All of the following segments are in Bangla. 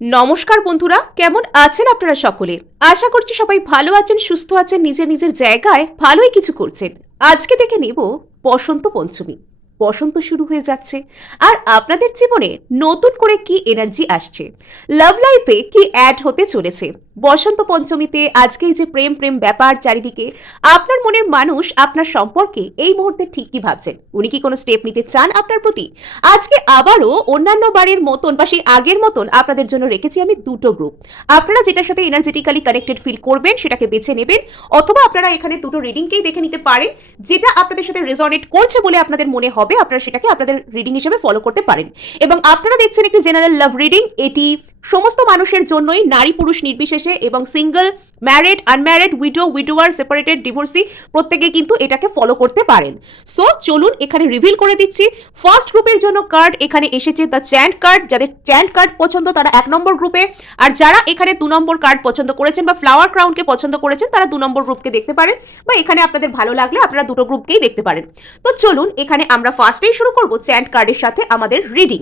নমস্কার বন্ধুরা, কেমন আছেন আপনারা সকলে? আশা করছি সবাই ভালো আছেন, সুস্থ আছেন, নিজের নিজের জায়গায় ভালোই কিছু করছেন। আজকে দেখে নেব বসন্ত পঞ্চমী। বসন্ত শুরু হয়ে যাচ্ছে, আর আপনাদের জীবনে নতুন করে কি এনার্জি আসছে, লাভ লাইফে কি অ্যাড হতে চলেছে বসন্ত পঞ্চমীতে। আজকেই যে প্রেম প্রেম ব্যাপার চারিদিকে, আপনার মনের মানুষ আপনার সম্পর্কে এই মুহূর্তে ঠিক কি ভাবছেন? উনি কি কোনো স্টেপ নিতে চান আপনার প্রতি? আজকে আবারও অন্যান্য বারের মতন বা সেই আগের মতন আপনাদের জন্য রেখেছি আমি দুটো গ্রুপ। আপনারা যেটার সাথে এনার্জেটিক্যালি কানেক্টেড ফিল করবেন সেটাকে বেছে নেবেন, অথবা আপনারা এখানে দুটো রিডিংকেই দেখে নিতে পারেন। যেটা আপনাদের সাথে রেজনেট করছে বলে আপনাদের মনে হবে, আপনারা সেটাকে আপনাদের রিডিং হিসেবে ফলো করতে পারেন। এবং আপনারা দেখছেন একটি জেনারেল লাভ রিডিং। এটি সমস্ত মানুষের জন্যই, নারী পুরুষ নির্বিশেষে, এবং single, married, unmarried, উইডোয়ার, separated, divorcee, প্রত্যেকে কিন্তু এটাকে ফলো করতে পারেন। সো চলুন এখানে রিভিল করে দিচ্ছি। ফার্স্ট গ্রুপের জন্য কার্ড এখানে এসেছে দ্য চ্যান্ট কার্ড। যাদের চ্যান্ট কার্ড পছন্দ তারা 1 নম্বর গ্রুপে, আর যারা এখানে 2 নম্বর কার্ড পছন্দ করেছেন বা ফ্লাওয়ার ক্রাউনকে পছন্দ করেছেন তারা 2 নম্বর গ্রুপকে দেখতে পারেন, বা এখানে আপনাদের ভালো লাগলে আপনারা দুটো গ্রুপকেই দেখতে পারেন। তো চলুন এখানে আমরা ফার্স্টেই শুরু করব চ্যান্ট কার্ডের সাথে আমাদের রিডিং।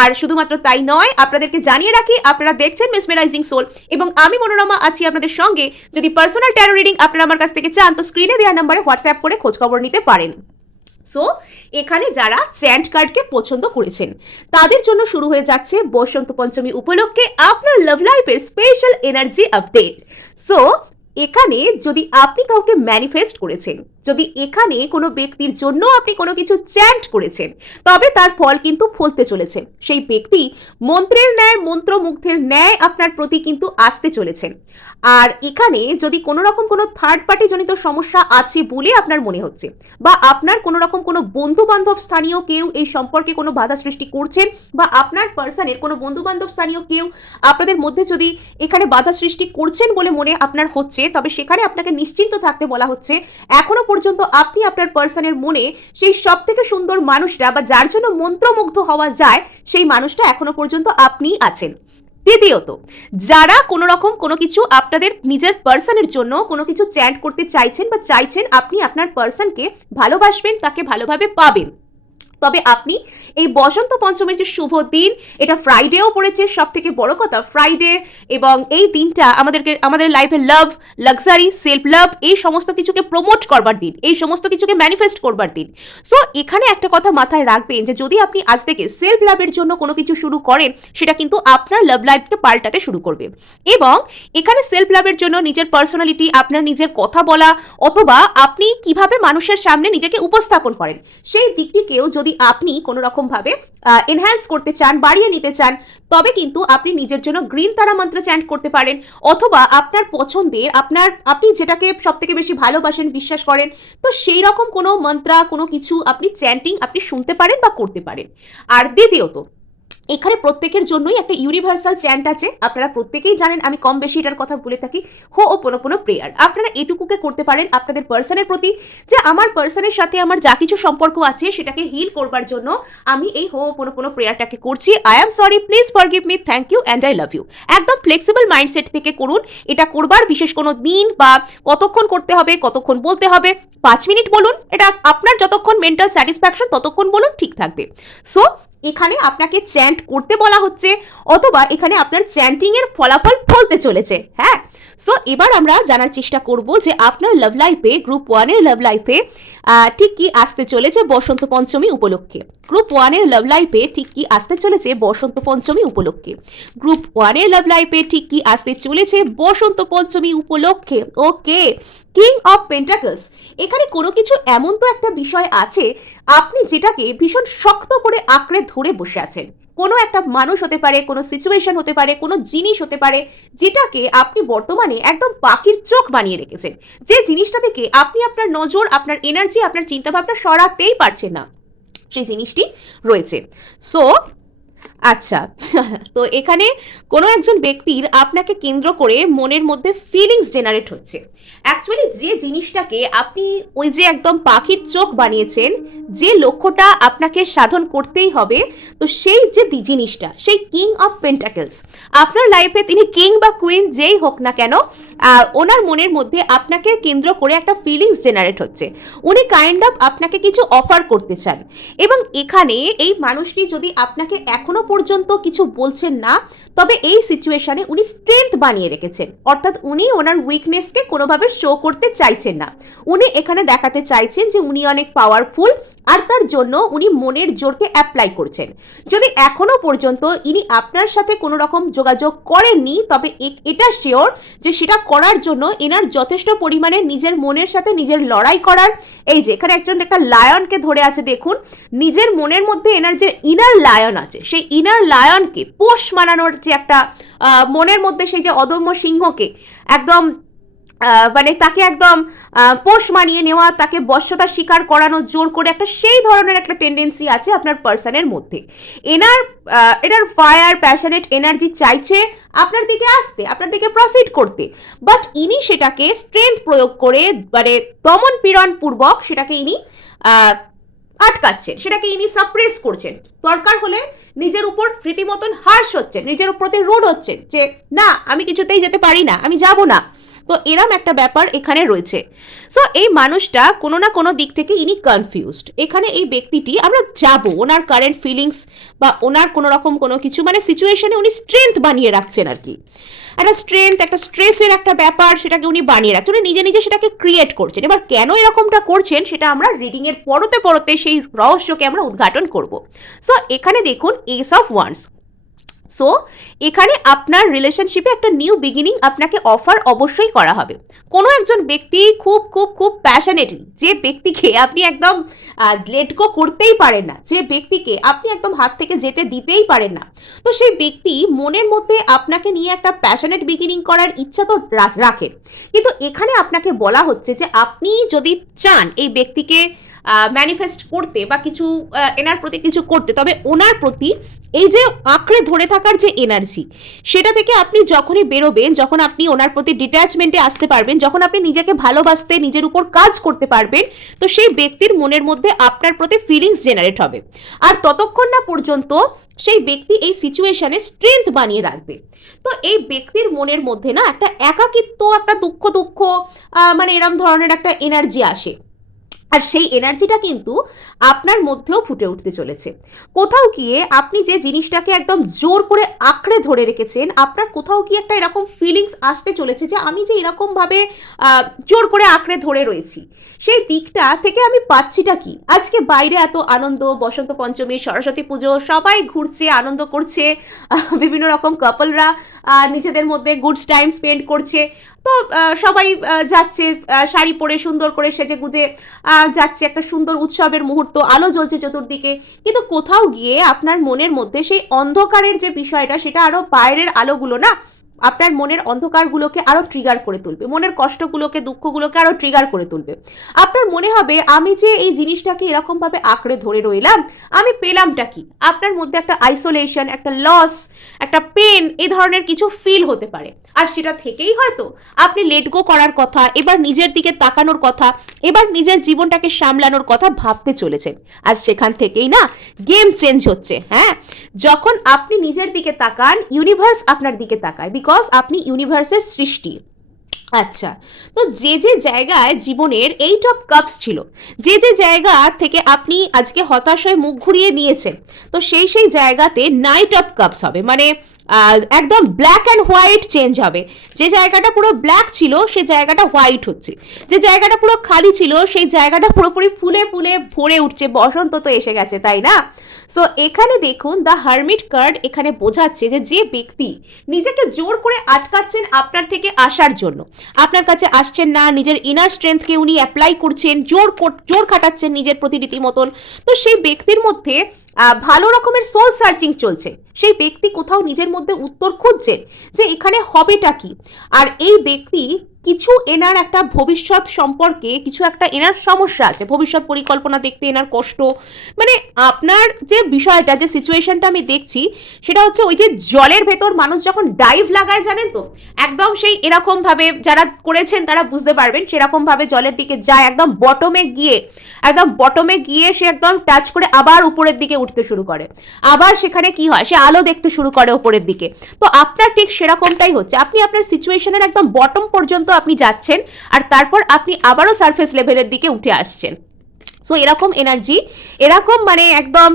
আর শুধুমাত্র তাই নয়, আপনাদেরকে জানিয়ে রাখি আপনারা দেখছেন মেসমেরাইজিং সোল, এবং আমি মনোরমা আছি আপনাদের সঙ্গে। যদি পার্সোনাল ট্যারো রিডিং আপনারা আমার কাছ থেকে চান তো স্ক্রিনে দেওয়া নম্বরে হোয়াটসঅ্যাপ করে খোঁজ খবর নিতে পারেন। সো এখানে যারা চ্যান্ট কার্ডকে পছন্দ করেছেন তাদের জন্য শুরু হয়ে যাচ্ছে বসন্ত পঞ্চমী উপলক্ষে আপনার লাভ লাইফের স্পেশাল এনার্জি আপডেট। সো এখানে যদি আপনি কাউকে ম্যানিফেস্ট করেছেন, যদি এখানে কোনো ব্যক্তির জন্য আপনি কোনো কিছু চ্যান্ট করেছেন, তবে তার ফল কিন্তু ফলতে চলেছে। সেই ব্যক্তি মন্ত্রের ন্যায়, মন্ত্রমুগ্ধের ন্যায় আপনার প্রতি কিন্তু আসতে চলেছেন। আর এখানে যদি কোনো রকম কোনো থার্ড পার্টি জনিত সমস্যা আছে বলে আপনার মনে হচ্ছে, বা আপনার কোনো রকম কোনো বন্ধু বান্ধব স্থানীয় কেউ এই সম্পর্কে কোনো বাধা সৃষ্টি করছেন, বা আপনার পার্সনের কোনো বন্ধু বান্ধব স্থানীয় কেউ আপনাদের মধ্যে যদি এখানে বাধা সৃষ্টি করছেন বলে মনে আপনার হচ্ছে, তবে সেখানে আপনাকে নিশ্চিন্ত থাকতে বলা হচ্ছে। এখনো পর্যন্ত আপনি আপনার পার্সনের মনে সেই সব থেকে সুন্দর মানুষটা, বা যার জন্য মন্ত্রমুগ্ধ হওয়া যায়, সেই মানুষটা এখনো পর্যন্ত আপনিই আছেন। দ্বিতীয়ত, যারা কোনো রকম কোনো কিছু আপনাদের নিজের পার্সনের জন্য কোনো কিছু চ্যাট করতে চাইছেন, বা চাইছেন আপনি আপনার পার্সনকে ভালোবাসবেন, তাকে ভালোভাবে পাবেন, তবে আপনি এই বসন্ত পঞ্চমীর যে শুভ দিন, এটা ফ্রাইডেও পড়েছে। সব থেকে বড় কথা ফ্রাইডে, এবং এই দিনটা আমাদের লাইফে লাভ, লাক্সারি, সেলফ লাভ, এই সমস্ত কিছুকে প্রমোট করবার দিন, এই সমস্ত কিছুকে ম্যানিফেস্ট করবার দিন। সো এখানে একটা কথা মাথায় রাখবেন যে যদি আপনি আজ থেকে সেলফ লাভের জন্য কোনো কিছু শুরু করেন, সেটা কিন্তু আপনার লাভ লাইফকে পাল্টাতে শুরু করবে। এবং এখানে সেলফ লাভের জন্য নিজের পার্সোনালিটি, আপনার নিজের কথা বলা, অথবা আপনি কিভাবে মানুষের সামনে নিজেকে উপস্থাপন করেন, সেই দিকটিকেও যদি আপনি কোনো রকম ভাবে এনহ্যান্স করতে চান, বাড়িয়ে নিতে চান, তবে কিন্তু আপনি নিজের জন্য গ্রিন তারা মন্ত্র চ্যান্ট করতে পারেন, অথবা আপনার পছন্দের, আপনি যেটাকে সব থেকে বেশি ভালোবাসেন, বিশ্বাস করেন, তো সেই রকম কোনো মন্ত্রা, কোনো কিছু আপনি চ্যান্টিং আপনি শুনতে পারেন বা করতে পারেন। আর দ্বিতীয়ত, এখানে প্রত্যেকের জন্যই একটা ইউনিভার্সাল চ্যান্ট আছে। আপনারা প্রত্যেকেই জানেন, আমি কম বেশি এটার কথা বলে থাকি, হো'ওপোনোপোনো প্রেয়ার। আপনারা এটুকুকে করতে পারেন আপনাদের পার্সনের প্রতি, যে আমার পার্সনের সাথে আমার যা কিছু সম্পর্ক আছে সেটাকে হিল করবার জন্য আমি এই হো'ওপোনোপোনো প্রেয়ারটাকে করছি। I am sorry, please forgive me, thank you and I love you. একদম ফ্লেক্সিবল মাইন্ডসেট থেকে করুন। এটা করবার বিশেষ কোনো দিন বা কতক্ষণ করতে হবে, কতক্ষণ বলতে হবে, 5 মিনিট বলুন, এটা আপনার যতক্ষণ মেন্টাল স্যাটিসফ্যাকশন ততক্ষণ বলুন, ঠিক থাকবে। সো এখানে আপনাকে চ্যান্ট করতে বলা হচ্ছে, অথবা এখানে আপনার চ্যান্টিং এর ফলাফল ফলতে চলেছে। হ্যাঁ, সো এবার আমরা জানার চেষ্টা করব যে আপনার লাভ লাইফে, গ্রুপ 1 এর লাভ লাইফে ঠিক কি আসতে চলেছে বসন্ত পঞ্চমী উপলক্ষে। গ্রুপ 1 এর লাভ লাইফে ঠিক কি আসতে চলেছে বসন্ত পঞ্চমী উপলক্ষে। গ্রুপ 1 এর লাভ লাইফে ঠিক কি আসতে চলেছে বসন্ত পঞ্চমী উপলক্ষে। ওকে, কিং অফ পেন্টাকলস। এখানে কোনো কিছু এমন তো একটা বিষয় আছে আপনি যেটাকে ভীষণ শক্ত করে আঁকড়ে ধরে বসে আছেন। কোনো একটা মানুষ হতে পারে, কোনো সিচুয়েশন হতে পারে, কোনো জিনিস হতে পারে, যেটাকে আপনি বর্তমানে একদম পাখির চোখ বানিয়ে রেখেছেন, যে জিনিসটা থেকে আপনি আপনার নজর, আপনার এনার্জি, আপনার চিন্তাভাবনা সরাতেই পারছেন না, সেই জিনিসটি রয়েছে। সো আচ্ছা, তো এখানে কোনো একজন ব্যক্তির আপনাকে কেন্দ্র করে মনের মধ্যে ফিলিংস জেনারেট হচ্ছে। অ্যাকচুয়ালি যে জিনিসটাকে আপনি ওই যে একদম পাখির চোখ বানিয়েছেন, যে লক্ষ্যটা আপনাকে সাধন করতেই হবে, তো সেই যে জিনিসটা, সেই কিং অফ পেন্টাকেলস আপনার লাইফে, তিনি কিং বা কুইন যেই হোক না কেন, ওনার মনের মধ্যে আপনাকে কেন্দ্র করে একটা ফিলিংস জেনারেট হচ্ছে। উনি কাইন্ড অফ আপনাকে কিছু অফার করতে চান, এবং এখানে এই মানুষটি যদি আপনাকে এখনো পর্যন্ত কিছু বলছেন না, তবে এই সিচুয়েশনে উনি স্ট্রেংথ বানিয়ে রেখেছেন, অর্থাৎ উনি ওনার উইকনেসকে কোনোভাবে শো করতে চাইছেন না। উনি এখানে দেখাতে চাইছেন যে উনি অনেক পাওয়ারফুল, আর তার জন্য উনি মনের জোরকে অ্যাপ্লাই করছেন। যদি এখনো পর্যন্ত ইনি আপনার সাথে কোনো রকম যোগাযোগ করেননি, তবে এটা শিওর যে সেটা করার জন্য এনার যথেষ্ট পরিমাণে নিজের মনের সাথে নিজের লড়াই করার, এই যে এখানে একটা লায়নকে ধরে আছে দেখুন, নিজের মনের মধ্যে এনার যে ইনার লায়ন আছে, সেই ইনার লায়নকে পোষ মানানোর যে একটা মনের মধ্যে সেই যে অদম্য সিংহকে একদম মানে তাকে একদম পোষ মানিয়ে নেওয়া, তাকে বশ্যতা স্বীকার করানো, জোর করে একটা সেই ধরনের একটা টেন্ডেন্সি আছে আপনার পার্সনের মধ্যে। এনার ফায়ার প্যাশনেট এনার্জি চাইছে আপনার দিকে আসতে, আপনার দিকে প্রসিড করতে, বাট ইনি সেটাকে স্ট্রেংথ প্রয়োগ করে মানে দমন পীড়ন পূর্বক সেটাকে ইনি আটকাচ্ছেন, সেটাকে ইনি সাপ্রেস করছেন। দরকার হলে নিজের উপর রীতিমতন হার্শ হচ্ছেন, নিজের প্রতি রুড হচ্ছেন যে না আমি কিছুতেই যেতে পারি না, আমি যাব না। তো এরম একটা ব্যাপার এখানে রয়েছে। সো এই মানুষটা কোনো না কোনো দিক থেকে ইনি কনফিউজড। এখানে এই ব্যক্তিটি আমরা যাব ওনার কারেন্ট ফিলিংস বা ওনার কোনো রকম কোনো কিছু মানে সিচুয়েশনে উনি স্ট্রেংথ বানিয়ে রাখছেন আর কি, একটা স্ট্রেংথ, একটা স্ট্রেসের একটা ব্যাপার, সেটাকে উনি বানিয়ে রাখছেন, উনি নিজে নিজে সেটাকে ক্রিয়েট করছেন। এবার কেন এরকমটা করছেন সেটা আমরা রিডিংয়ের পরতে পরতে সেই রহস্যকে আমরা উদ্ঘাটন করব। সো এখানে দেখুন এস অফ ওয়ান্স। সো এখানে আপনার রিলেশনশিপে একটা নিউ বিগিনিং আপনাকে অফার অবশ্যই করা হবে। কোনো একজন ব্যক্তি খুব খুব খুব প্যাশনেটলি, যে ব্যক্তিকে আপনি একদম লেট গো করতেই পারেন না, যে ব্যক্তিকে আপনি একদম হাত থেকে যেতে দিতেই পারেন না, তো সেই ব্যক্তি মনের মধ্যে আপনাকে নিয়ে একটা প্যাশনেট বিগিনিং করার ইচ্ছা তো রাখেন। কিন্তু এখানে আপনাকে বলা হচ্ছে যে আপনি যদি চান এই ব্যক্তিকে ম্যানিফেস্ট করতে বা কিছু এনার প্রতি কিছু করতে, তবে ওনার প্রতি এই যে আঁকড়ে ধরে থাকার যে এনার্জি, সেটা থেকে আপনি যখনই বেরোবেন, যখন আপনি ওনার প্রতি ডিট্যাচমেন্টে আসতে পারবেন, যখন আপনি নিজেকে ভালোবাসতে নিজের উপর কাজ করতে পারবেন, তো সেই ব্যক্তির মনের মধ্যে আপনার প্রতি ফিলিংস জেনারেট হবে। আর ততক্ষণ না পর্যন্ত সেই ব্যক্তি এই সিচুয়েশনে স্ট্রেংথ বানিয়ে রাখবে। তো এই ব্যক্তির মনের মধ্যে না একটা একাকিত্ব, একটা দুঃখ মানে এরম ধরনের একটা এনার্জি আসে, আর সেই এনার্জিটা কিন্তু আপনার মধ্যেও ফুটে উঠতে চলেছে। কোথাও গিয়ে আপনি যে জিনিসটাকে একদম জোর করে আঁকড়ে ধরে রেখেছেন, আপনার কোথাও গিয়ে একটা এরকম ফিলিংস আসতে চলেছে যে আমি যে এরকমভাবে জোর করে আঁকড়ে ধরে রয়েছি, সেই দিকটা থেকে আমি পাচ্ছিটা কি? আজকে বাইরে এত আনন্দ, বসন্ত পঞ্চমী, সরস্বতী পুজো, সবাই ঘুরছে, আনন্দ করছে, বিভিন্ন রকম কাপলরা নিজেদের মধ্যে গুড টাইম স্পেন্ড করছে। তো সবাই যাচ্ছে শাড়ি পরে সুন্দর করে সেজে গুজে যাচ্ছে, একটা সুন্দর উৎসবের মুহূর্ত, আলো জ্বলছে চতুর্দিকে। কিন্তু কোথাও গিয়ে আপনার মনের মধ্যে সেই অন্ধকারের যে বিষয়টা, সেটা আরো বাইরের আলোগুলো না আপনার মনের অন্ধকারগুলোকে আরো ট্রিগার করে তুলবে, মনের কষ্টগুলোকে, দুঃখগুলোকে আরো ট্রিগার করে তুলবে। আপনার মনে হবে আমি যে এই জিনিসটাকে এরকম ভাবে আঁকড়ে ধরে রইলাম, আমি পেলামটা কি? আপনার মধ্যে একটা আইসোলেশন, একটা লস, একটা পেন, এই ধরনের কিছু ফিল হতে পারে। আর সেটা থেকেই হয়তো আপনি লেট গো করার কথা, এবার নিজের দিকে তাকানোর কথা, এবার নিজের জীবনটাকে সামলানোর কথা ভাবতে চলেছেন। আর সেখান থেকেই না গেম চেঞ্জ হচ্ছে। হ্যাঁ, যখন আপনি নিজের দিকে তাকান, ইউনিভার্স আপনার দিকে তাকায়, বিকজ আপনি ইউনিভার্সের সৃষ্টি। আচ্ছা, তো যে যে জায়গায় জীবনের 8 অফ কাপস ছিল, যে যে জায়গা থেকে আপনি আজকে হতাশ হয়ে মুখ ঘুরিয়ে নিয়েছেন, তো সেই সেই জায়গাতে নাইট অফ কাপস হবে, মানে একদম ব্ল্যাক অ্যান্ড হোয়াইট চেঞ্জ হবে। যে জায়গাটা পুরো ব্ল্যাক ছিল সেই জায়গাটা হোয়াইট হচ্ছে, যে জায়গাটা পুরো খালি ছিল সেই জায়গাটা পুরোপুরি ফুলে ফুলে ভরে উঠছে। বসন্ত তো এসে গেছে, তাই না? সো এখানে দেখুন দ্য হারমিট কার্ড এখানে বোঝাচ্ছে যে যে ব্যক্তি নিজেকে জোর করে আটকাচ্ছেন আপনার থেকে আসার জন্য, আপনার কাছে আসছেন না, নিজের ইনার স্ট্রেংথকে উনি অ্যাপ্লাই করছেন, জোর খাটাচ্ছেন নিজের প্রতি রীতিমতন, তো সেই ব্যক্তির মধ্যে ভালো রকমের সোল সার্চিং চলছে। সেই ব্যক্তি কোথাও নিজের মধ্যে উত্তর খুঁজছেন যে এখানে হবেটা কি। আর এই ব্যক্তি কিছু এনার একটা ভবিষ্যৎ সম্পর্কে কিছু একটা এনার সমস্যা আছে, ভবিষ্যৎ পরিকল্পনা দেখতে এনার কষ্ট, মানে আপনার যে বিষয়টা, যে সিচুয়েশনটা আমি দেখছি সেটা হচ্ছে ওই যে জলের ভেতর মানুষ যখন ডাইভ লাগায়, জানেন তো, একদম সেই এরকম ভাবে যারা করেছেন তারা বুঝতে পারবেন, সেরকম ভাবে জলের দিকে যায়, একদম বটমে গিয়ে সে একদম টাচ করে আবার উপরের দিকে উঠতে শুরু করে, আবার সেখানে কি হয়, সে আলো দেখতে শুরু করে উপরের দিকে। তো আপনার ঠিক সেরকমটাই হচ্ছে, আপনি আপনার সিচুয়েশনের একদম বটম পর্যন্ত আপনি যাচ্ছেন, আর তারপর আপনি আবারও সারফেস লেভেলের দিকে উঠে আসছেন। সো এরকম এনার্জি, এরকম মানে একদম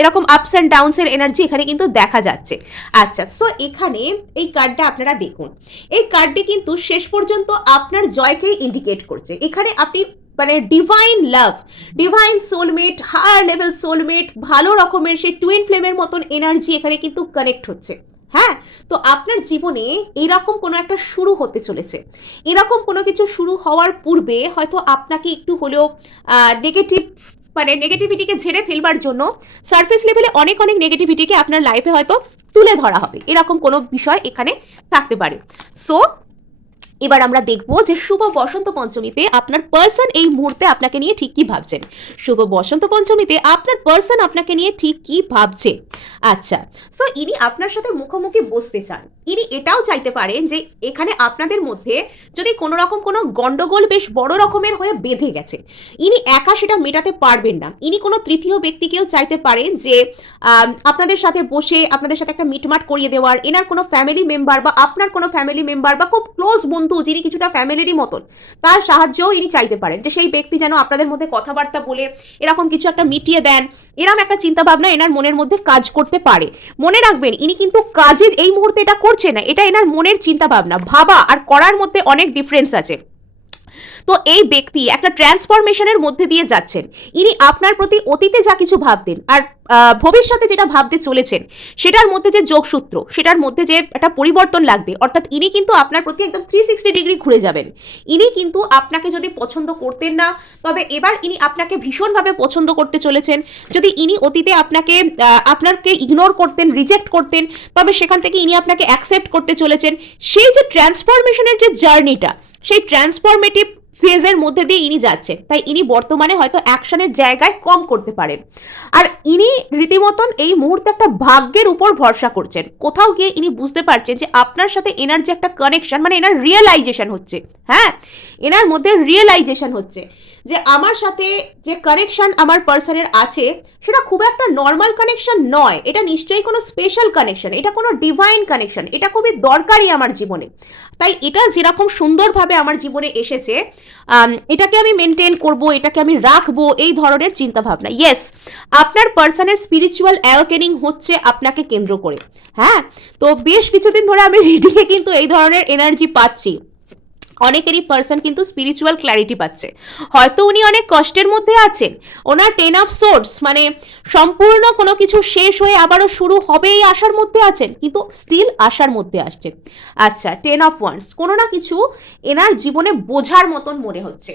এরকম আপস অ্যান্ড ডাউনসের এনার্জি এখানে কিন্তু দেখা যাচ্ছে। আচ্ছা, সো এখানে এই কার্ডটা আপনারা দেখুন, এই কার্ডটি কিন্তু শেষ পর্যন্ত আপনার জয়কেই ইন্ডিকেট করছে। এখানে আপনি মানে divine love, divine soulmate, higher level soulmate, ভালো রকমের সেই টুইন ফ্লেমের মতন এনার্জি এখানে কিন্তু কানেক্ট হচ্ছে। হ্যাঁ, তো আপনার জীবনে এরকম কোনো একটা শুরু হতে চলেছে। এরকম কোনো কিছু শুরু হওয়ার পূর্বে হয়তো আপনাকে একটু হলেও নেগেটিভ মানে নেগেটিভিটিকে ঝেড়ে ফেলবার জন্য সারফেস লেভেলে অনেক অনেক নেগেটিভিটিকে আপনার লাইফে হয়তো তুলে ধরা হবে, এরকম কোনো বিষয় এখানে থাকতে পারে। সো এবার আমরা দেখব যে শুভ বসন্ত পঞ্চমীতে আপনার পার্সন এই মুহূর্তে আপনাকে নিয়ে ঠিক কি ভাবছেন। শুভ বসন্ত পঞ্চমীতে আপনার পার্সন আপনাকে নিয়ে ঠিক কি ভাবছে। আচ্ছা, সো ইনি আপনার সাথে মুখোমুখি বসতে চান। ইনি এটাও চাইতে পারেন যে এখানে আপনাদের মধ্যে যদি কোনো রকম কোনো গন্ডগোল বেশ বড় রকমের হয়ে বেঁধে গেছে, ইনি একা সেটা মেটাতে পারবেন না। ইনি কোনো তৃতীয় ব্যক্তিকেও চাইতে পারেন যে আপনাদের সাথে বসে আপনাদের সাথে একটা মিটমাট করিয়ে দেওয়ার, এনার কোনো ফ্যামিলি মেম্বার বা আপনার কোনো ফ্যামিলি মেম্বার বা খুব ক্লোজ বন্ধু যিনি কিছুটা ফ্যামিলিরই মতন, তার সাহায্যও ইনি চাইতে পারেন যে সেই ব্যক্তি যেন আপনাদের মধ্যে কথাবার্তা বলে এরকম কিছু একটা মিটিয়ে দেন। এরকম একটা চিন্তাভাবনা এনার মনের মধ্যে কাজ করতে পারে। মনে রাখবেন, ইনি কিন্তু কাজে এই মুহূর্তে এটা করছে না, এটা এনার মনের চিন্তাভাবনা। ভাবা আর করার মধ্যে অনেক ডিফারেন্স আছে। তো এই ব্যক্তি একটা ট্রান্সফরমেশনের মধ্যে দিয়ে যাচ্ছেন। ইনি আপনার প্রতি অতীতে যা কিছু ভাবতেন আর ভবিষ্যতে যেটা ভাবতে চলেছেন সেটার মধ্যে যে যোগসূত্র, সেটার মধ্যে যে একটা পরিবর্তন লাগবে, অর্থাৎ ইনি কিন্তু আপনার প্রতি একদম 360 ডিগ্রি ঘুরে যাবেন। ইনি কিন্তু আপনাকে যদি পছন্দ করতেন না, তবে এবার ইনি আপনাকে ভীষণভাবে পছন্দ করতে চলেছেন। যদি ইনি অতীতে আপনাকে ইগনোর করতেন, রিজেক্ট করতেন, তবে সেখান থেকে ইনি আপনাকে অ্যাকসেপ্ট করতে চলেছেন। সেই যে ট্রান্সফরমেশনের যে জার্নিটা, সেই ট্রান্সফরমেটিভ ফেজের মধ্যে দিয়ে ইনি যাচ্ছেন। তাই ইনি বর্তমানে হয়তো অ্যাকশনের জায়গায় কম করতে পারেন। আর ইনি রীতিমতন এই মুহূর্তে একটা ভাগ্যের উপর ভরসা করছেন। কোথাও গিয়ে ইনি বুঝতে পারছেন যে আপনার সাথে এনার যে একটা কানেকশন, মানে এনার রিয়েলাইজেশন হচ্ছে, হ্যাঁ, এনার মধ্যে রিয়েলাইজেশন হচ্ছে যে আমার সাথে যে কানেকশন আমার পার্সনের আছে সেটা খুব একটা নর্মাল কানেকশন নয়, এটা নিশ্চয়ই কোনো স্পেশাল কানেকশন, এটা কোনো ডিভাইন কানেকশন, এটা খুবই দরকারি আমার জীবনে। তাই এটা যেরকম সুন্দরভাবে আমার জীবনে এসেছে, এটাকে আমি মেনটেন করব, এটাকে আমি রাখবো, এই ধরনের চিন্তাভাবনা। ইয়েস, আপনার পার্সনের স্পিরিচুয়াল অ্যাওয়েকেনিং হচ্ছে আপনাকে কেন্দ্র করে। হ্যাঁ, তো বেশ কিছুদিন ধরে আমি রিডিংয়ে কিন্তু এই ধরনের এনার্জি পাচ্ছি। অনেকেরই পার্সন কিন্তু স্পিরিচুয়াল ক্ল্যারিটি পাচ্ছে। হয়তো উনি অনেক কষ্টের মধ্যে আছেন, ওনার 10 অফ সোর্ডস মানে সম্পূর্ণ কোনো কিছু শেষ হয়ে আবারও শুরু হবে এই আশার মধ্যে আছেন, কিন্তু স্টিল আশার মধ্যে আসছেন। আচ্ছা, 10 অফ ওয়ান্ডস, কোনো না কিছু এনার জীবনে বোঝার মতন মনে হচ্ছে।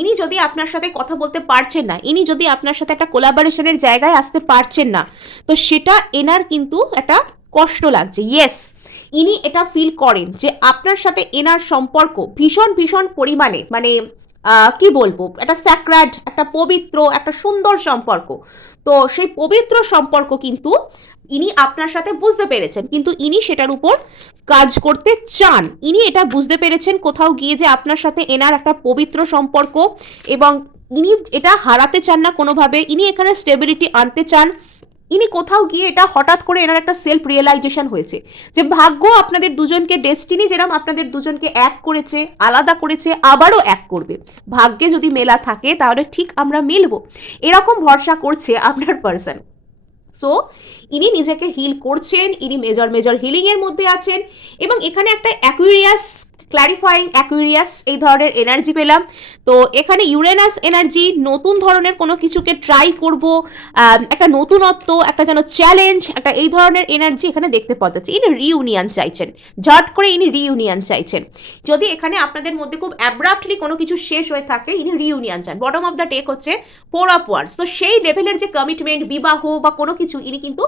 ইনি যদি আপনার সাথে কথা বলতে পারছেন না, ইনি যদি আপনার সাথে একটা কোলাবোরেশনের জায়গায় আসতে পারছেন না, তো সেটা এনার কিন্তু একটা কষ্ট লাগছে। ইয়েস, ইনি এটা ফিল করেন যে আপনার সাথে এনার সম্পর্ক ভীষণ ভীষণ পরিমাণে মানে কি বলবো, একটা স্যাক্রাড, একটা পবিত্র, একটা সুন্দর সম্পর্ক। তো সেই পবিত্র সম্পর্ক কিন্তু ইনি আপনার সাথে বুঝতে পেরেছেন, কিন্তু ইনি সেটার উপর কাজ করতে চান। ইনি এটা বুঝতে পেরেছেন কোথাও গিয়ে যে আপনার সাথে এনার একটা পবিত্র সম্পর্ক, এবং ইনি এটা হারাতে চান না কোনোভাবে। ইনি এখানে স্টেবিলিটি আনতে চান। ইনি কোথাও গিয়ে এটা হঠাৎ করে এনার একটা সেলফ রিয়েলাইজেশন হয়েছে যে ভাগ্য আপনাদের দুজনকে, ডেস্টিনি যেরকম আপনাদের দুজনকে এক করেছে, আলাদা করেছে, আবারও এক করবে। ভাগ্যে যদি মেলা থাকে তাহলে ঠিক আমরা মিলবো, এরকম ভরসা করছে আপনার পার্সন। সো ইনি নিজেকে হিল করছেন, ইনি মেজর মেজর হিলিংয়ের মধ্যে আছেন, এবং এখানে একটা অ্যাকুইরিয়াস, ক্ল্যারিফাইং অ্যাকুইরিয়াস এই ধরনের এনার্জি পেলাম। তো এখানে ইউরেনাস এনার্জি, নতুন ধরনের কোনো কিছুকে ট্রাই করব, একটা নতুনত্ব, একটা যেন চ্যালেঞ্জ, একটা এই ধরনের এনার্জি এখানে দেখতে পাওয়া যাচ্ছে। ইনি রিইউনিয়ন চাইছেন, ঝট করে ইনি রিইউনিয়ন চাইছেন। যদি এখানে আপনাদের মধ্যে খুব অ্যাব্রাপ্টলি কোনো কিছু শেষ হয়ে থাকে, ইনি রিইউনিয়ন চান। বটম অফ দ্য টেক হচ্ছে 4 অফ ওয়ান্ডস। তো সেই লেভেলের যে কমিটমেন্ট, বিবাহ বা কোনো কিছু ইনি কিন্তু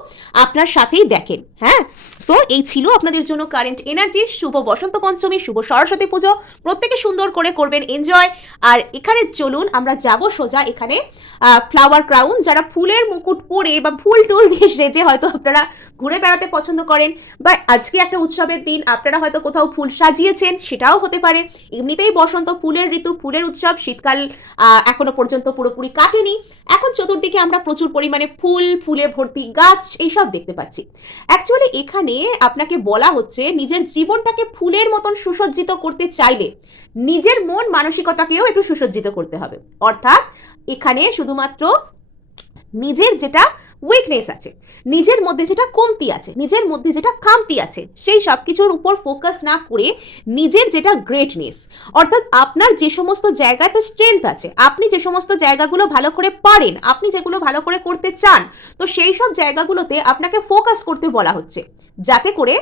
আপনার সাথেই দেখেন। হ্যাঁ, সো এই ছিল আপনাদের জন্য কারেন্ট এনার্জি। শুভ বসন্ত পঞ্চমী, শুভ সরস্বতী পুজো, প্রত্যেকে সুন্দর করে করবেন এনজয়। আর এখানে চলুন আমরা যাব সোজা এখানে ফ্লাওয়ার ক্রাউন। যারা ফুলের মুকুট পরে বা ফুল টুল দিয়ে সেজে হয়তো আপনারা ঘুরে বেড়াতে পছন্দ করেন, বা আজকে একটা উৎসবের দিন আপনারা হয়তো কোথাও ফুল সাজিয়েছেন, সেটাও হতে পারে। এমনিতেই বসন্ত, ফুলের ঋতু, ফুলের উৎসব, শীতকাল এখনো পর্যন্ত পুরোপুরি কাটেনি। এখন চতুর্দিকে আমরা প্রচুর পরিমাণে ফুল, ফুলে ভর্তি গাছ এইসব দেখতে পাচ্ছি। অ্যাকচুয়ালি এখানে আপনাকে বলা হচ্ছে নিজের জীবনটাকে ফুলের মতন সুসজ্জিত সুসজ্জিত করতে চাইলে নিজের মন মানসিকতাকেও একটু সুসজ্জিত করতে হবে। অর্থাৎ এখানে শুধুমাত্র নিজের যেটা উইকনেস আছে, নিজের মধ্যে যেটা কমতি আছে, নিজের মধ্যে যেটা খামতি আছে, সেই সব কিছুর উপর ফোকাস না করে নিজের যেটা গ্রেটনেস, অর্থাৎ আপনার যে সমস্ত জায়গাতে স্ট্রেংথ আছে, আপনি যে সমস্ত জায়গাগুলো ভালো করে পারেন, আপনি যেগুলো ভালো করে করতে চান, তো সেই সব জায়গাগুলোতে আপনাকে ফোকাস করতে বলা হচ্ছে, যাতে করে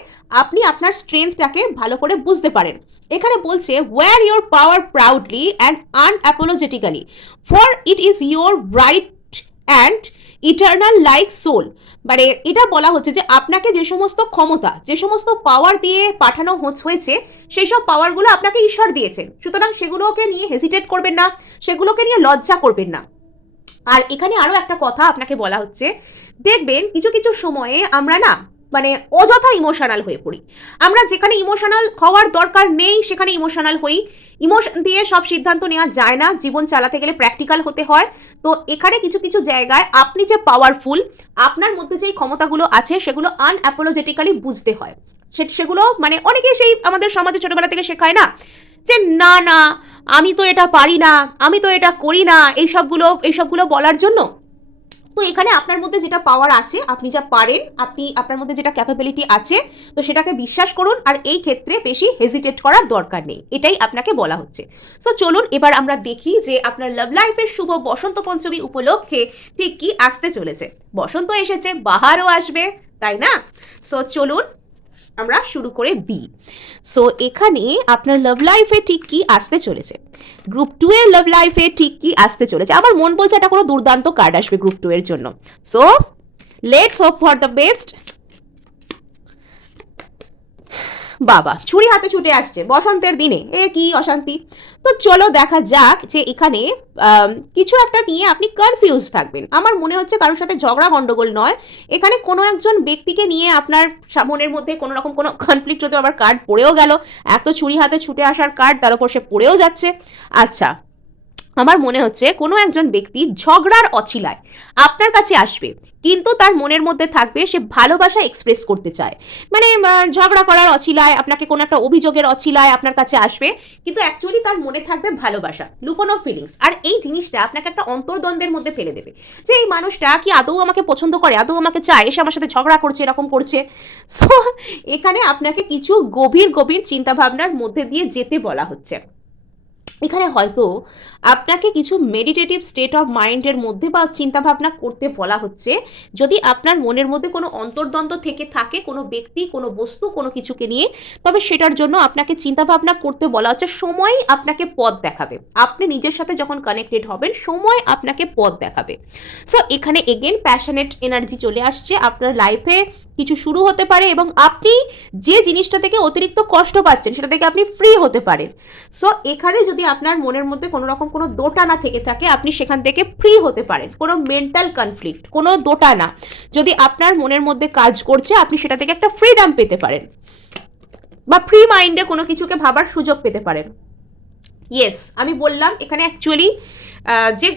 আপনি আপনার স্ট্রেংথটাকে ভালো করে বুঝতে পারেন। এখানে বলছে wear your power proudly and unapologetically, for it is your right and eternal like soul. মানে এটা বলা হচ্ছে যে আপনাকে যে সমস্ত ক্ষমতা, যে সমস্ত পাওয়ার দিয়ে পাঠানো হয়েছে, সেই সব পাওয়ারগুলো আপনাকে ঈশ্বর দিয়েছেন, সুতরাং সেগুলোকে নিয়ে হেজিটেট করবেন না, সেগুলোকে নিয়ে লজ্জা করবেন না। আর এখানে আরও একটা কথা আপনাকে বলা হচ্ছে, দেখবেন কিছু কিছু সময়ে আমরা না মানে অযথা ইমোশনাল হয়ে পড়ি। আমরা যেখানে ইমোশনাল হওয়ার দরকার নেই সেখানে ইমোশনাল হই। ইমোশন দিয়ে সব সিদ্ধান্ত নেওয়া যায় না, জীবন চালাতে গেলে প্র্যাকটিক্যাল হতে হয়। তো এখানে কিছু কিছু জায়গায় আপনি যে পাওয়ারফুল, আপনার মধ্যে যেই ক্ষমতাগুলো আছে সেগুলো আনঅ্যাপোলজেটিক্যালি বুঝতে হয়। সেগুলো মানে অনেকেই সেই আমাদের সমাজে ছোটবেলা থেকে শেখায় না যে না না আমি তো এটা পারি না, আমি তো এটা করি না, এইসবগুলো বলার জন্য। তো এখানে আপনার মধ্যে যেটা পাওয়ার আছে, আপনি যা পারেন, আপনার মধ্যে যেটা ক্যাপাবিলিটি আছে, তো সেটাকে বিশ্বাস করুন, আর এই ক্ষেত্রে বেশি হেজিটেট করার দরকার নেই, এটাই আপনাকে বলা হচ্ছে। সো চলুন এবার আমরা দেখি যে আপনার লাভ লাইফের শুভ বসন্ত পঞ্চমী উপলক্ষে ঠিক কি আসতে চলেছে। বসন্ত এসেছে, বাহারও আসবে, তাই না? সো চলুন আমরা শুরু করে দিই। সো এখানে আপনার লাভ লাইফে ঠিক কি আসতে চলেছে, গ্রুপ 2 এর লাভ লাইফে ঠিক কি আসতে চলেছে। আমার মন বলছে এটা কোনো দুর্দান্ত কার্ড আসবে গ্রুপ 2 এর জন্য। So let's hope for the best. বাবা ছুরি হাতে ছুটে আসছে বসন্তের দিনে, এ কি অশান্তি। তো চলো দেখা যাক যে এখানে কিছু একটা নিয়ে আপনি কনফিউজ থাকবেন। আমার মনে হচ্ছে কারোর সাথে ঝগড়া গন্ডগোল নয়, এখানে কোনো একজন ব্যক্তিকে নিয়ে আপনার মনের মধ্যে কোনো রকম কোনো কনফ্লিক্ট, যদি আবার কার্ড পড়েও গেল, এত ছুরি হাতে ছুটে আসার কার্ড, তার উপর সে পড়েও যাচ্ছে। আচ্ছা, আমার মনে হচ্ছে কোনো একজন ব্যক্তি ঝগড়ার অছিলায় আপনার কাছে আসবে, কিন্তু তার মনের মধ্যে থাকবে সে ভালোবাসা এক্সপ্রেস করতে চায়। মানে ঝগড়া করার অছিলায়, আপনাকে কোনো একটা অভিযোগের অছিলায় আপনার কাছে আসবে, কিন্তু অ্যাকচুয়ালি তার মনে থাকবে ভালোবাসা, লুকোনো ফিলিংস। আর এই জিনিসটা আপনাকে একটা অন্তর্দ্বন্দ্বের মধ্যে ফেলে দেবে যে এই মানুষটা কি আদৌ আমাকে পছন্দ করে, আদৌ আমাকে চায়, এসে আমার সাথে ঝগড়া করছে, এরকম করছে। সো এখানে আপনাকে কিছু গভীর গভীর চিন্তাভাবনার মধ্যে দিয়ে যেতে বলা হচ্ছে। এখানে হয়তো আপনাকে কিছু মেডিটেটিভ স্টেট অফ মাইন্ডের মধ্যে বা চিন্তাভাবনা করতে বলা হচ্ছে। যদি আপনার মনের মধ্যে কোনো অন্তর্দ্বন্দ্ব থেকে থাকে কোনো ব্যক্তি, কোনো বস্তু, কোনো কিছুকে নিয়ে, তবে সেটার জন্য আপনাকে চিন্তাভাবনা করতে বলা হচ্ছে। সময় আপনাকে পথ দেখাবে, আপনি নিজের সাথে যখন কানেক্টেড হবেন সময় আপনাকে পথ দেখাবে। সো এখানে এগেন প্যাশনেট এনার্জি চলে আসছে, আপনার লাইফে কিছু শুরু হতে পারে এবং আপনি যে জিনিসটা থেকে অতিরিক্ত কষ্ট পাচ্ছেন সেটা থেকে আপনি ফ্রি হতে পারেন। সো এখানে যদি আপনার মনের মধ্যে কোনো রকম কোনো দোটানা থেকে থাকে, আপনি সেখান থেকে ফ্রি হতে পারেন। কোনো মেন্টাল কনফ্লিক্ট, কোনো দোটানা যদি আপনার মনের মধ্যে কাজ করছে, আপনি সেটা থেকে একটা ফ্রিডম পেতে পারেন, বা ফ্রি মাইন্ডে কোনো কিছুকে ভাবার সুযোগ পেতে পারেন। ইয়েস, আমি বললাম এখানে অ্যাকচুয়ালি যে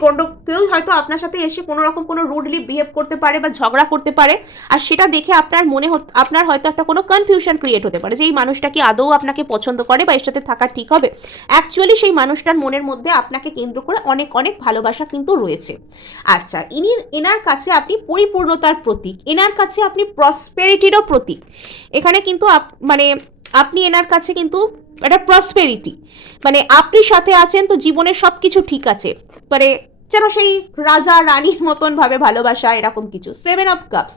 কেউ হয়তো আপনার সাথে এসে কোনো রকম কোনো রুডলি বিহেভ করতে পারে বা ঝগড়া করতে পারে, আর সেটা দেখে আপনার হয়তো একটা কোনো কনফিউশন ক্রিয়েট হতে পারে যে এই মানুষটা কি আদৌ আপনাকে পছন্দ করে বা এর সাথে থাকা ঠিক হবে। অ্যাকচুয়ালি সেই মানুষটার মনের মধ্যে আপনাকে কেন্দ্র করে অনেক অনেক ভালোবাসা কিন্তু রয়েছে। আচ্ছা, এনার কাছে আপনি পরিপূর্ণতার প্রতীক, এনার কাছে আপনি প্রসপেরিটিরও প্রতীক। এখানে কিন্তু আপনি এনার কাছে কিন্তু একটা প্রসপেরিটি, মানে আপনি সাথে আছেন তো জীবনের সব কিছু ঠিক আছে, মানে যেন সেই রাজা রানীর মতন ভাবে ভালোবাসা, এরকম কিছু। 7 অফ কাপস,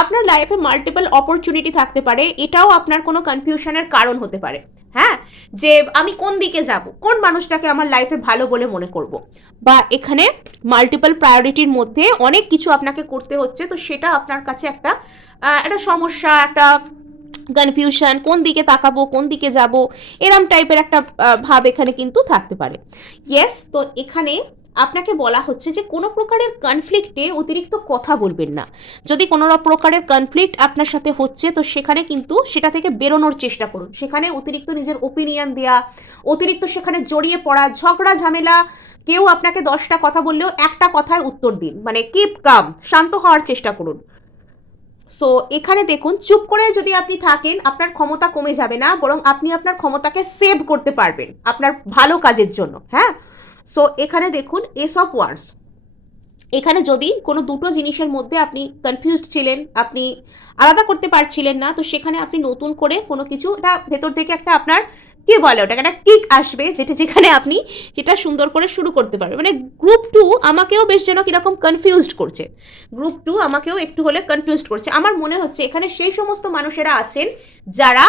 আপনার লাইফে মাল্টিপল অপরচুনিটি থাকতে পারে, এটাও আপনার কোনো কনফিউশনের কারণ হতে পারে। হ্যাঁ, যে আমি কোন দিকে যাব, কোন মানুষটাকে আমার লাইফে ভালো বলে মনে করব, বা এখানে মাল্টিপল প্রায়োরিটির মধ্যে অনেক কিছু আপনাকে করতে হচ্ছে, তো সেটা আপনার কাছে একটা সমস্যা, একটা কনফিউশন, কোন দিকে তাকাবো, কোন দিকে যাব, এরম টাইপের একটা ভাব এখানে কিন্তু থাকতে পারে। ইয়েস, তো এখানে আপনাকে বলা হচ্ছে যে কোনো প্রকারের কনফ্লিক্টে অতিরিক্ত কথা বলবেন না। যদি কোনো প্রকারের কনফ্লিক্ট আপনার সাথে হচ্ছে, তো সেখানে কিন্তু সেটা থেকে বেরোনোর চেষ্টা করুন। সেখানে অতিরিক্ত নিজের ওপিনিয়ন দেয়া, অতিরিক্ত সেখানে জড়িয়ে পড়া, ঝগড়া ঝামেলা, কেউ আপনাকে 10টা কথা বললেও একটা কথায় উত্তর দিন, মানে কিপ কাম, শান্ত হওয়ার চেষ্টা করুন। সো এখানে দেখুন, চুপ করে যদি আপনি থাকেন আপনার ক্ষমতা কমে যাবে না, বরং আপনি আপনার ক্ষমতাকে সেভ করতে পারবেন আপনার ভালো কাজের জন্য। হ্যাঁ, সো এখানে দেখুন এস অফ ওয়ান্ডস, এখানে যদি কোনো দুটো জিনিসের মধ্যে আপনি কনফিউজড ছিলেন, আপনি আলাদা করতে পারছিলেন না, তো সেখানে আপনি নতুন করে কোনো কিছু, এটা ভেতর থেকে একটা আপনার কি বলে ওটাকে, একটা কিক আসবে, যেখানে আপনি সেটা সুন্দর করে শুরু করতে পারবেন। মানে গ্রুপ 2 আমাকেও বেশ যেন কিরকম কনফিউজড করছে, গ্রুপ 2 আমাকেও একটু হলে কনফিউজড করছে। আমার মনে হচ্ছে এখানে সেই সমস্ত মানুষেরা আছেন যারা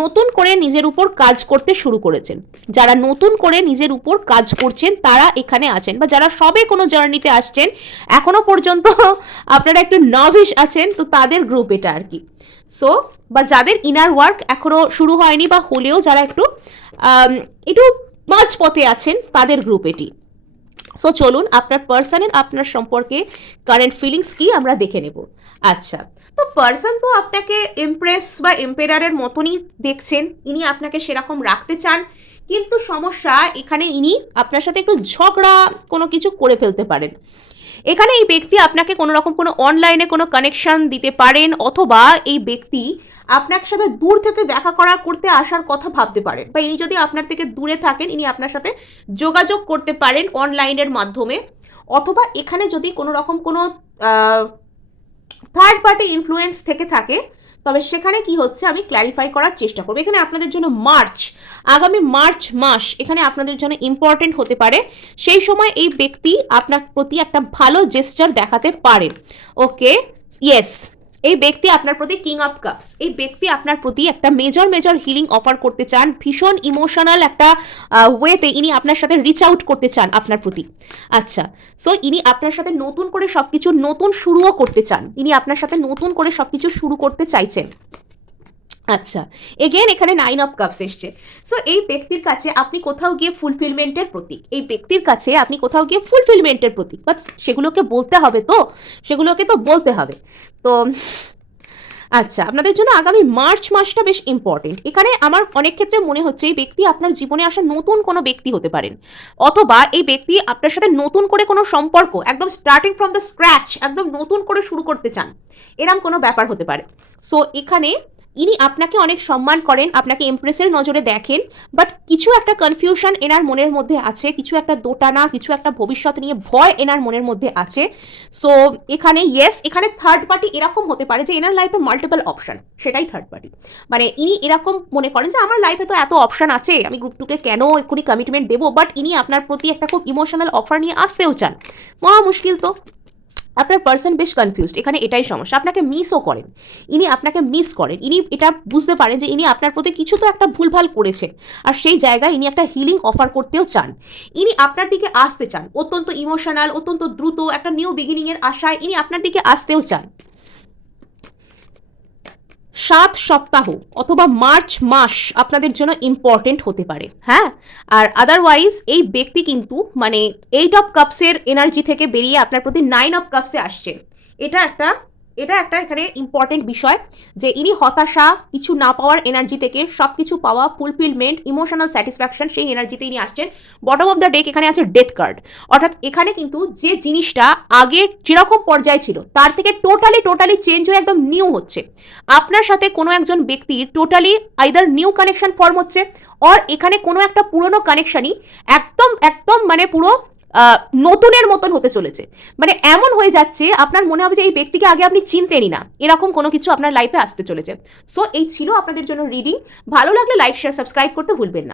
নতুন করে নিজের উপর কাজ করতে শুরু করেছেন, যারা নতুন করে নিজের উপর কাজ করছেন তারা এখানে আছেন, বা যারা সবে কোনো জার্নিতে আসছেন, এখনো পর্যন্ত আপনারা একটু নার্ভাস আছেন, তো তাদের গ্রুপ এটা আর কি। সো বা যাদের ইনার ওয়ার্ক এখনো শুরু হয়নি, বা হলেও যারা একটু একটু মাঝপথে আছেন, তাদের গ্রুপ এটি। সো চলুন আপনার পার্সনের আপনার সম্পর্কে কারেন্ট ফিলিংস কি আমরা দেখে নেব। আচ্ছা, তো পার্সন তো আপনাকে এমপ্রেস বা এম্পেরারের মতনই দেখছেন, ইনি আপনাকে সেরকম রাখতে চান, কিন্তু সমস্যা এখানে ইনি আপনার সাথে একটু ঝগড়া কোনো কিছু করে ফেলতে পারেন। এখানে এই ব্যক্তি আপনাকে কোনো রকম কোনো অনলাইনে কোনো কানেকশন দিতে পারেন, অথবা এই ব্যক্তি আপনার সাথে দূর থেকে দেখা করতে আসার কথা ভাবতে পারেন, বা ইনি যদি আপনার থেকে দূরে থাকেন ইনি আপনার সাথে যোগাযোগ করতে পারেন অনলাইনের মাধ্যমে, অথবা এখানে যদি কোনো রকম কোনো থার্ড পার্টি ইনফ্লুয়েন্স থেকে থাকে, তবে সেখানে কি হচ্ছে আমি ক্ল্যারিফাই করার চেষ্টা করবো। এখানে আপনাদের জন্য আগামী মার্চ মাস এখানে আপনাদের জন্য ইম্পর্টেন্ট হতে পারে। সেই সময় এই ব্যক্তি আপনার প্রতি একটা ভালো জেস্চার দেখাতে পারেন। ওকে, ইয়েস, এই ব্যক্তি আপনার প্রতি কিং অফ কাপস, এই ব্যক্তি আপনার প্রতি একটা মেজর হিলিং অফার করতে চান, ভীষণ ইমোশনাল একটা ওয়েতে ইনি আপনার সাথে রিচ আউট করতে চান আপনার প্রতি। আচ্ছা, সো ইনি আপনার সাথে নতুন করে সবকিছু নতুন শুরুও করতে চান, ইনি আপনার সাথে নতুন করে সবকিছু শুরু করতে চাইছেন। আচ্ছা, এগেন এখানে 9 অফ কাপস এসছে। সো এই ব্যক্তির কাছে আপনি কোথাও গিয়ে ফুলফিলমেন্টের প্রতীক, এই ব্যক্তির কাছে আপনি কোথাও গিয়ে ফুলফিলমেন্টের প্রতীক, বাট সেগুলোকে বলতে হবে, তো সেগুলোকে তো বলতে হবে। তো আচ্ছা, আপনাদের জন্য আগামী মার্চ মাসটা বেশ ইম্পর্টেন্ট। এখানে আমার অনেক ক্ষেত্রে মনে হচ্ছে এই ব্যক্তি আপনার জীবনে আসা নতুন কোনো ব্যক্তি হতে পারেন, অথবা এই ব্যক্তি আপনার সাথে নতুন করে কোনো সম্পর্ক একদম স্টার্টিং ফ্রম দ্য স্ক্র্যাচ একদম নতুন করে শুরু করতে চান, এরম কোনো ব্যাপার হতে পারে। সো এখানে ইনি আপনাকে অনেক সম্মান করেন, আপনাকে এমপ্রেসের নজরে দেখেন, বাট কিছু একটা কনফিউশন এনার মনের মধ্যে আছে, কিছু একটা দোটানা, কিছু একটা ভবিষ্যৎ নিয়ে ভয় এনার মনের মধ্যে আছে। সো এখানে ইয়েস, এখানে থার্ড পার্টি এরকম হতে পারে যে এনার লাইফে মাল্টিপল অপশন, সেটাই থার্ড পার্টি। মানে ইনি এরকম মনে করেন যে আমার লাইফে তো এত অপশন আছে, আমি গ্রুপ 2কে কেন এক্ষুনি কমিটমেন্ট দেবো, বাট ইনি আপনার প্রতি একটা খুব ইমোশনাল অফার নিয়ে আসতেও চান। মহা মুশকিল তো, আপনার পার্সন বেশ কনফিউজড, এখানে এটাই সমস্যা, আপনাকে মিসও করেন, ইনি আপনাকে মিস করেন, ইনি এটা বুঝতে পারেন যে ইনি আপনার প্রতি কিছু তো একটা ভুলভাল করেছে, আর সেই জায়গায় ইনি একটা হিলিং অফার করতেও চান, ইনি আপনার দিকে আসতে চান, অত্যন্ত ইমোশনাল, অত্যন্ত দ্রুত একটা নিউ বিগিনিংয়ের আশায় ইনি আপনার দিকে আসতেও চান। 7 সপ্তাহ অথবা মার্চ মাস আপনাদের জন্য ইম্পর্টেন্ট হতে পারে। হ্যাঁ, আর আদারওয়াইজ এই ব্যক্তি কিন্তু মানে 8 অফ কাপসের এনার্জি থেকে বেরিয়ে আপনার প্রতি 9 অফ কাপসে আসছেন। এটা একটা এখানে ইম্পর্টেন্ট বিষয় যে ইনি হতাশা, কিছু না পাওয়ার এনার্জি থেকে সব কিছু পাওয়া, ফুলফিলমেন্ট, ইমোশনাল স্যাটিসফ্যাকশন, সেই এনার্জিতে ইনি আসছেন। বটম অফ দ্য ডেক এখানে আছে ডেথ কার্ড, অর্থাৎ এখানে কিন্তু যে জিনিসটা আগে যেরকম পর্যায়ে ছিল তার থেকে টোটালি চেঞ্জ হয়ে একদম নিউ হচ্ছে। আপনার সাথে কোনো একজন ব্যক্তির totally either new connection form হচ্ছে, অর এখানে কোনো একটা পুরনো কানেকশনই একদম মানে পুরো নতুনের মতন হতে চলেছে। মানে এমন হয়ে যাচ্ছে আপনার মনে হবে যে এই ব্যক্তিকে আগে আপনি চিনতেনই না, এরকম কোনো কিছু আপনার লাইফে আসতে চলেছে। সো এই ছিল আপনাদের জন্য রিডিং। ভালো লাগলে লাইক, শেয়ার, সাবস্ক্রাইব করতে ভুলবেন না।